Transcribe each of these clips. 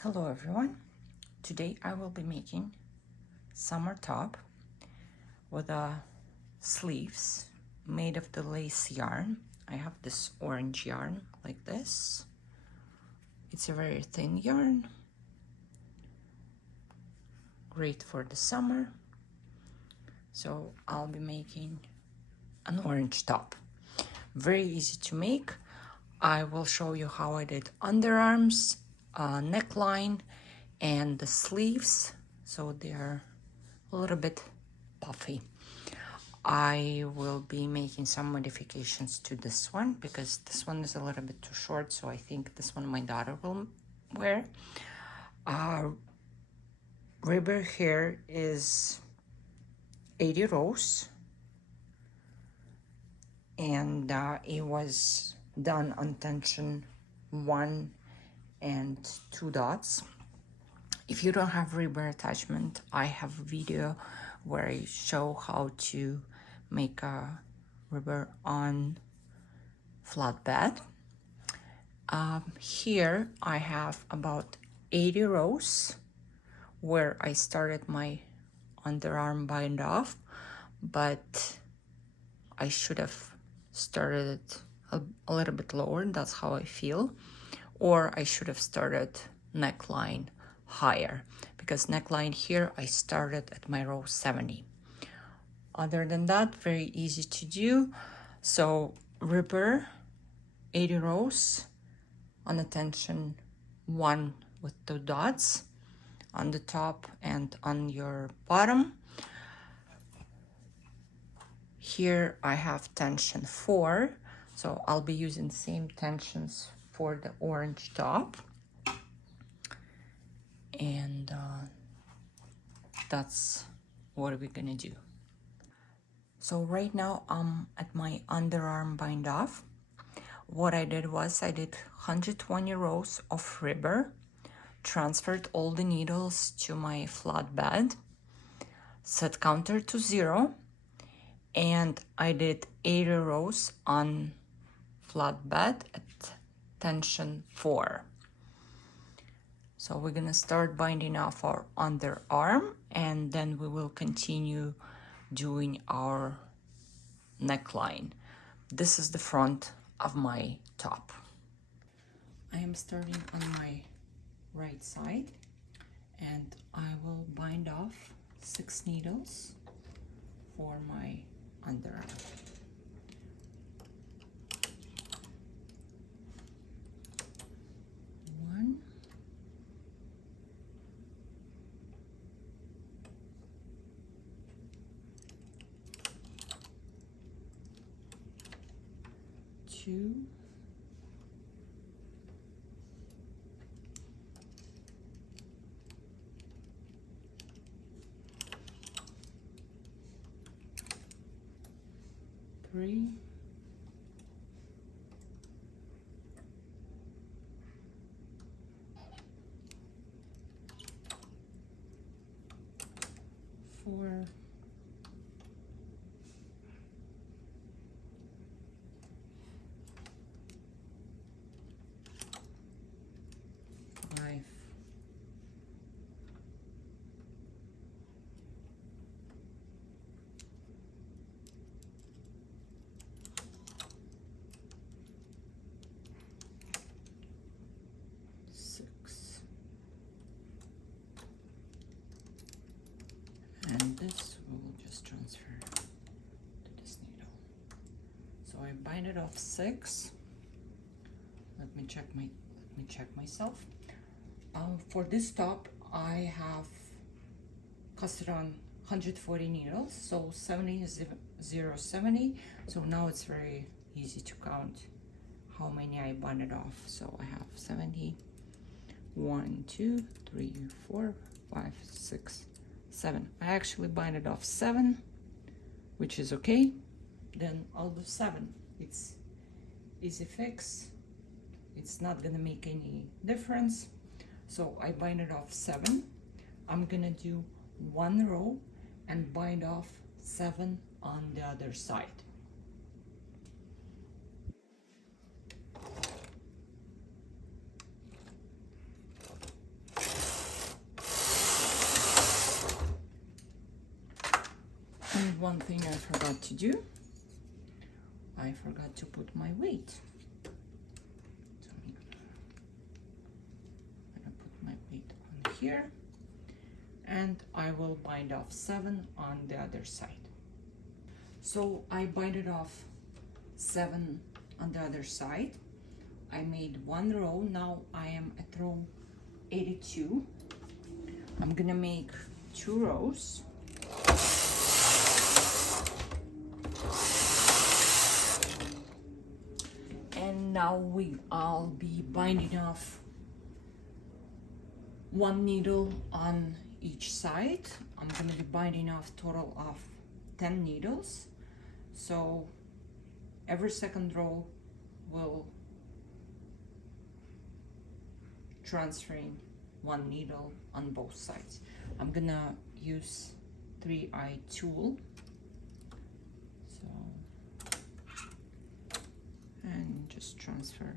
Hello everyone. Today I will be making summer top with sleeves made of the lace yarn. I have this orange yarn like this. It's a very thin yarn, great for the summer. So I'll be making an orange top. Very easy to make. I will show you how I did underarms, neckline, and the sleeves, so they're a little bit puffy. I will be making some modifications to this one because this one is a little bit too short, so I think this one my daughter will wear. Ribber here is 80 rows, and it was done on tension 1 and 2 dots. If you don't have ribber attachment, I have a video where I show how to make a ribber on flatbed. Here I have about 80 rows where I started my underarm bind off, but I should have started it a little bit lower. That's how I feel. Or I should have started neckline higher, because neckline here I started at my row 70. Other than that, very easy to do. So ribber 80 rows on a tension 1 with 2 dots on the top and on your bottom. Here I have tension 4, so I'll be using the same tensions for the orange top. And that's what we're gonna do. So right now I'm at my underarm bind off. What I did was I did 120 rows of ribber, transferred all the needles to my flatbed, set counter to 0, and I did 80 rows on flatbed at tension 4. So we're gonna start binding off our underarm, and then we will continue doing our neckline. This is the front of my top. I am starting on my right side, and I will bind off 6 needles for my underarm. One, two, three, four, five, six, and this we will just transfer to this needle. So I bind it off 6. Let me check myself. For this top, I have cast on 140 needles, so 70 is 0, 70. So now it's very easy to count how many I binded off. So I have 70, 1, 2, 3, 4, 5, 6, 7. I actually binded off 7, which is okay. Then I'll do 7. It's easy fix. It's not gonna make any difference. So I bind it off 7. I'm gonna do 1 row and bind off 7 on the other side. one thing I forgot to do. I forgot to put my weight. So I'm gonna put my weight on here, and I will bind off 7 on the other side. So I binded off 7 on the other side. I made 1 row. Now I am at row 82. I'm gonna make 2 rows. And now I'll be binding off 1 needle on each side. I'm gonna be binding off total of 10 needles. So every second row will transferring 1 needle on both sides. I'm gonna use 3-eye tool. So, and just transfer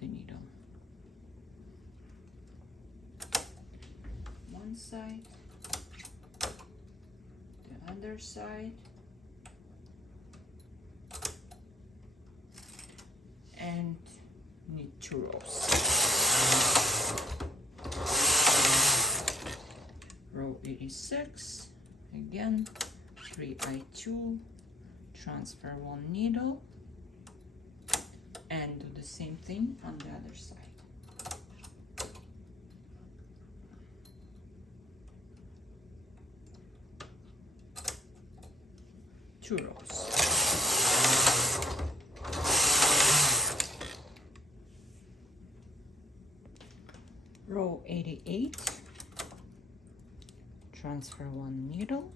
the needle. One side, the other side, and need 2 rows. Row 86, again, 3-eye tool, transfer 1 needle, and do the same thing on the other side. Two rows. Row 88, transfer 1 needle,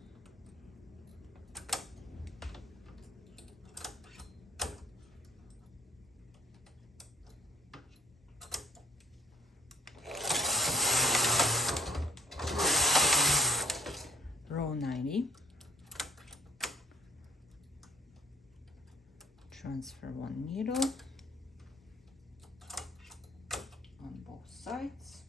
row 90, transfer 1 needle on both sides.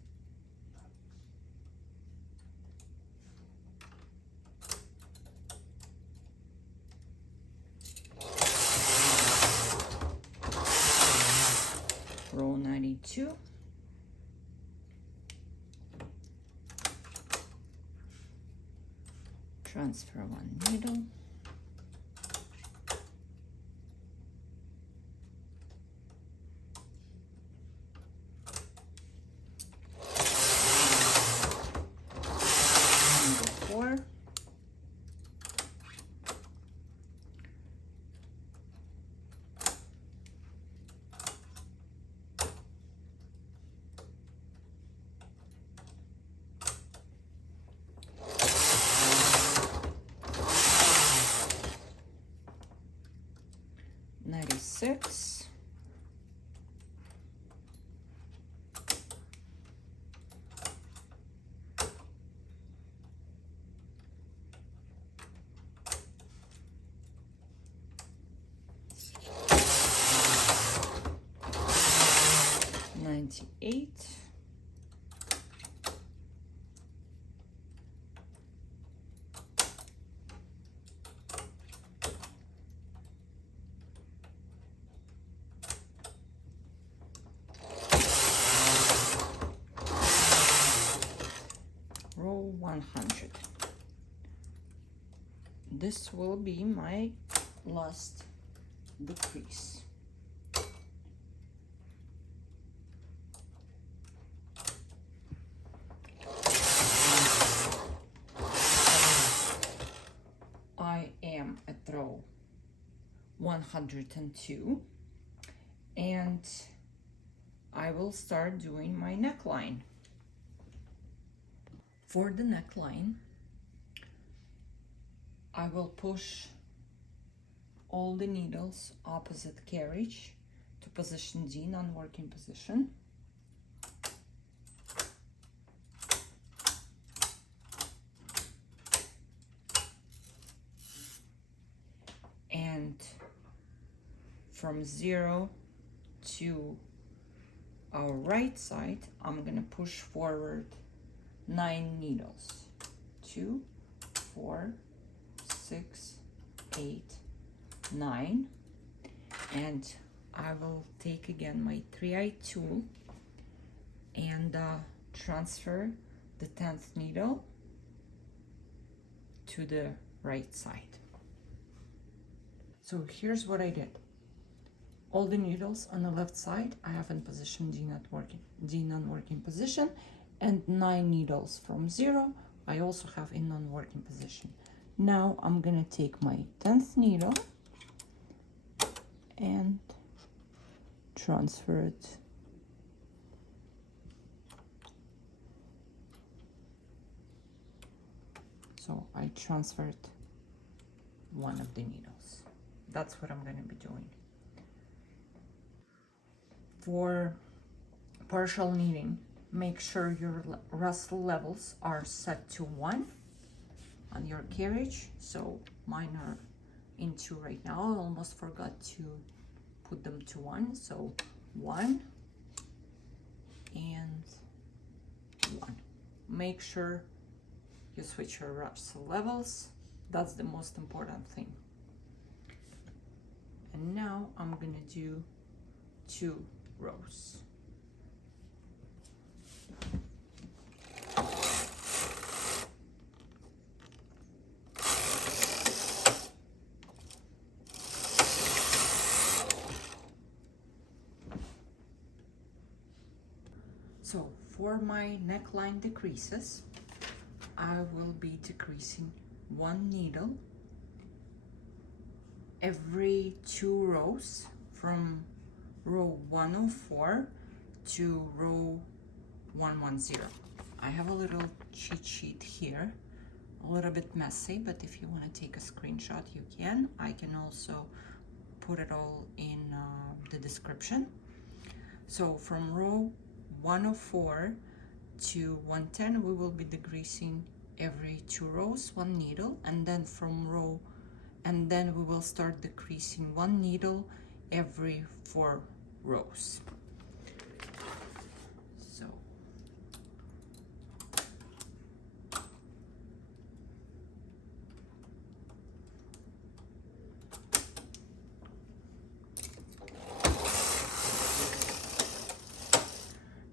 Row 92, transfer 1 needle, number 4, six, $98, row 100. This will be my last decrease. I am at row 102, and I will start doing my neckline. For the neckline, I will push all the needles opposite carriage to position D, non-working position. And from 0 to our right side, I'm gonna push forward 9 needles. 2, 4, 6, 8, 9, and I will take again my 3-eye tool and transfer the 10th needle to the right side. So here's what I did. All the needles on the left side I have in position D non-working position, and 9 needles from 0 I also have in non-working position. Now I'm gonna take my 10th needle and transfer it so I transferred one of the needles. That's what I'm going to be doing. For partial knitting, make sure your rustle levels are set to 1 on your carriage. So mine are in 2 right now. I almost forgot to put them to 1. So 1 and 1. Make sure you switch your rustle levels. That's the most important thing. And now I'm gonna do 2 rows. So for my neckline decreases, I will be decreasing 1 needle every 2 rows from row 104 to row 110. I have a little cheat sheet here, a little bit messy, but if you want to take a screenshot you can. I can also put it all in the description. So from row 104 to 110 we will be decreasing every 2 rows 1 needle, and then we will start decreasing 1 needle every 4 rows.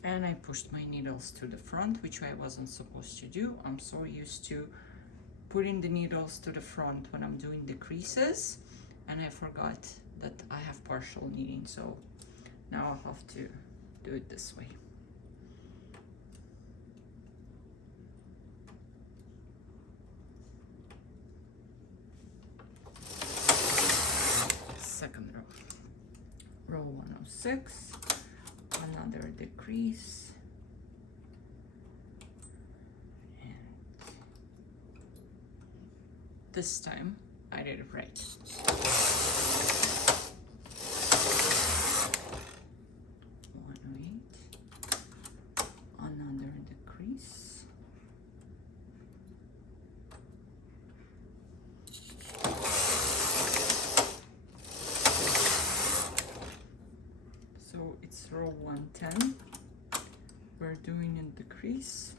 And I pushed my needles to the front, which I wasn't supposed to do. I'm so used to putting the needles to the front when I'm doing the creases, and I forgot that I have partial knitting, so now I'll have to do it this way. Second row 106, another decrease, and this time I did it right. 108, another decrease, so it's row 110. We're doing a decrease,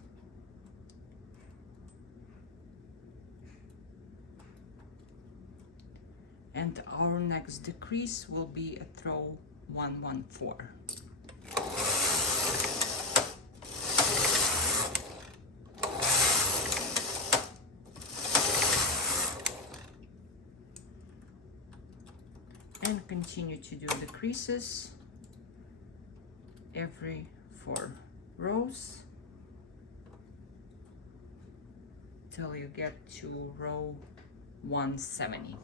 and our next decrease will be at row 114. And continue to do decreases every 4 rows till you get to row 170.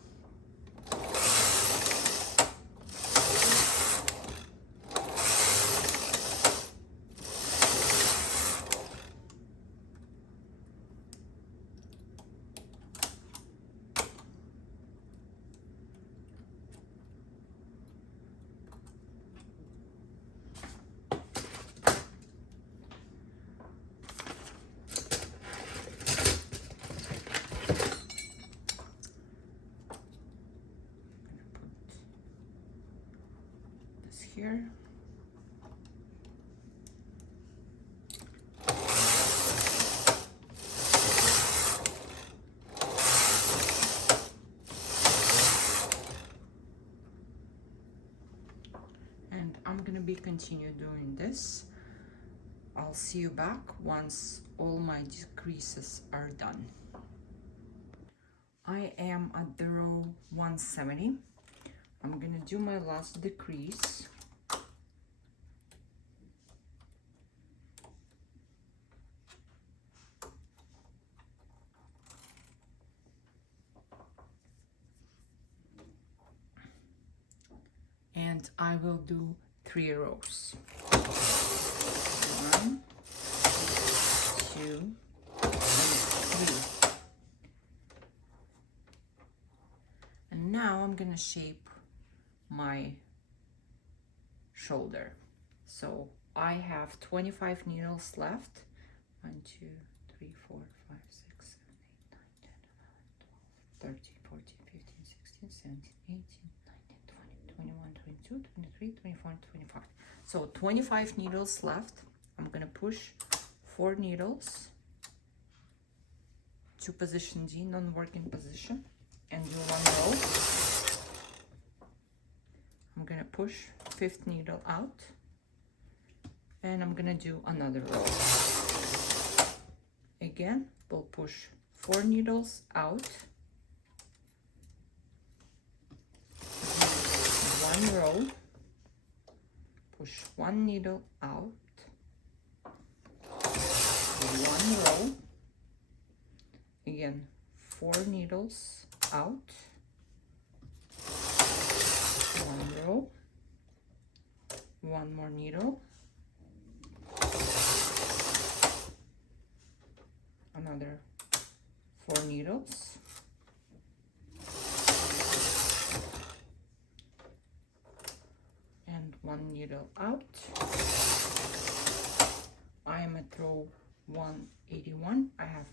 continue doing this. I'll see you back once all my decreases are done. I am at the row 170. I'm gonna do my last decrease. And I will do 3 rows. 1, 2, and 3. And now I'm gonna shape my shoulder. So I have 25 needles left. 1, 2, 3, 4, 5, 6, 7, 8, 9, 10, 11, 12, 13, 14, 15, 16, 17, 18, 19, 20, 21, 22, 23, 24, and 25. So 25 needles left. I'm gonna push 4 needles to position D, non-working position, and do 1 row. I'm gonna push 5th needle out, and I'm gonna do another row. Again, we'll push 4 needles out, 1 row, push 1 needle out, 1 row, again 4 needles out, 1 row, 1 more needle, another 4 needles, and 1 needle out. I am at row 181. I have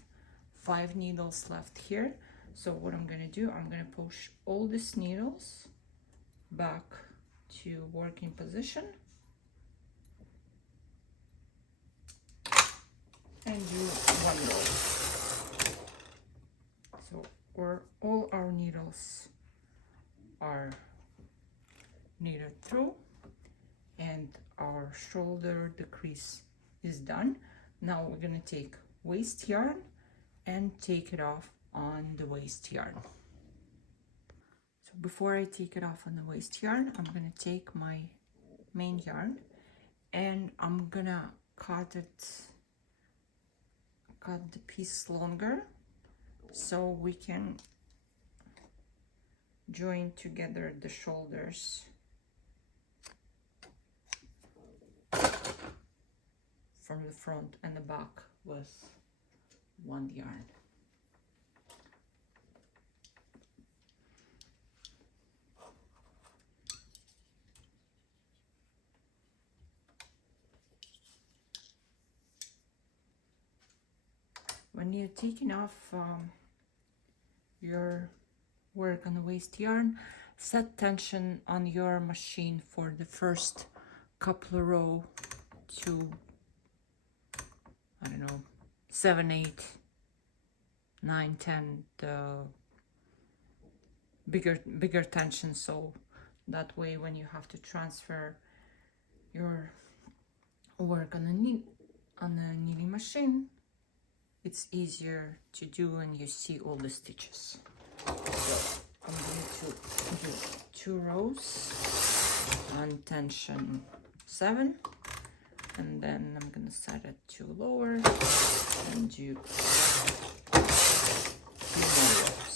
5 needles left here. So what I'm gonna do, I'm gonna push all these needles back to working position and do 1 row. So all our needles are knitted through and our shoulder decrease is done. Now we're gonna take waste yarn and take it off on the waste yarn. So before I take it off on the waste yarn, I'm gonna take my main yarn and I'm gonna cut the piece longer so we can join together the shoulders from the front and the back with 1 yarn. When you're taking off your work on the waste yarn, set tension on your machine for the first couple of row to, I don't know, 7, 8, 9, 10, the bigger tension, so that way when you have to transfer your work on the knitting machine, it's easier to do and you see all the stitches. So I'm going to do 2 rows on tension 7, and then I'm going to set it to lower and do 2 more rows.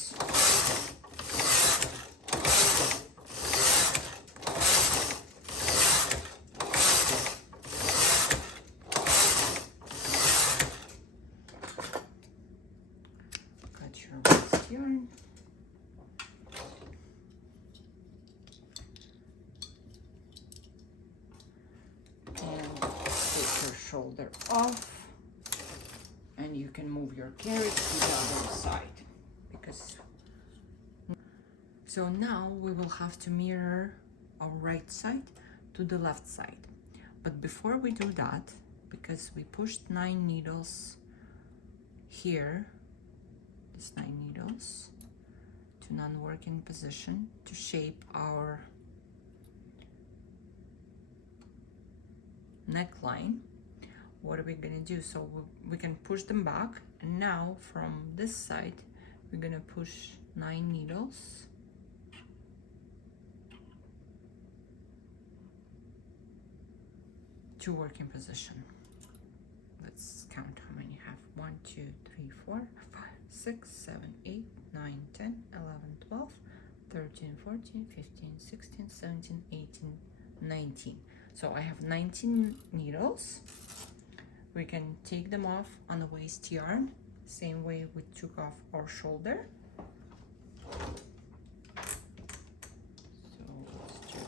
Yarn. And take your shoulder off, and you can move your carrot to the other side, because so now we will have to mirror our right side to the left side. But before we do that, because we pushed 9 needles here, these 9 needles to non-working position to shape our neckline, what are we gonna do? So we can push them back, and now from this side we're gonna push 9 needles to working position. Let's count how many you have. 1, 2, 3, 4, 5, 6, 7, 8, 9, 10, 11, 12, 13, 14, 15, 16, 17, 18, 19. So I have 19 needles. We can take them off on the waist yarn, same way we took off our shoulder. So let's do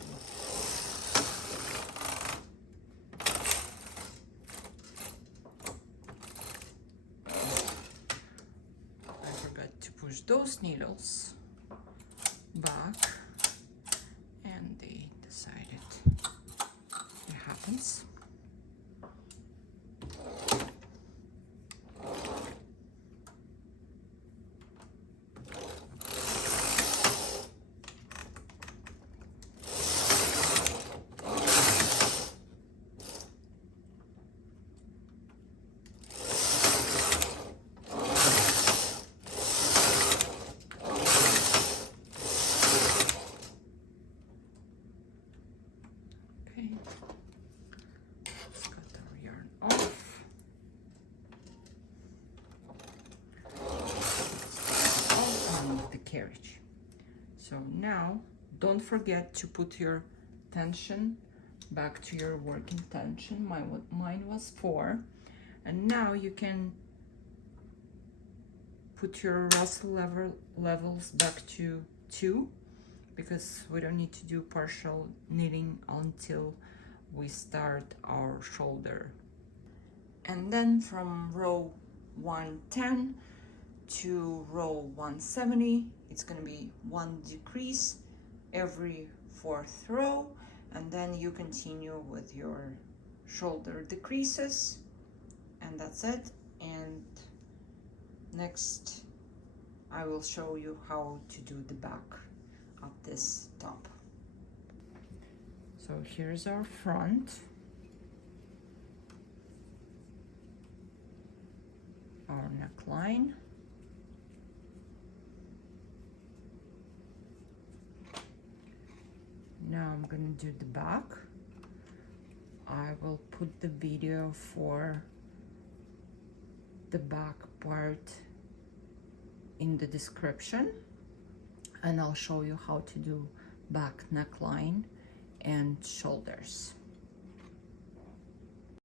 I forgot to push those needles back, and they decided it happens. Okay, let's cut our yarn off. On the carriage. So now don't forget to put your tension back to your working tension. Mine was 4, and now you can put your rustle levels back to 2, because we don't need to do partial knitting until we start our shoulder. And then from row 110 to row 170, it's going to be 1 decrease every 4th row, and then you continue with your shoulder decreases, and that's it. And next I will show you how to do the back of this top. So here's our front, our neckline, now I'm gonna do the back. I will put the video for the back part in the description, and I'll show you how to do back neckline and shoulders.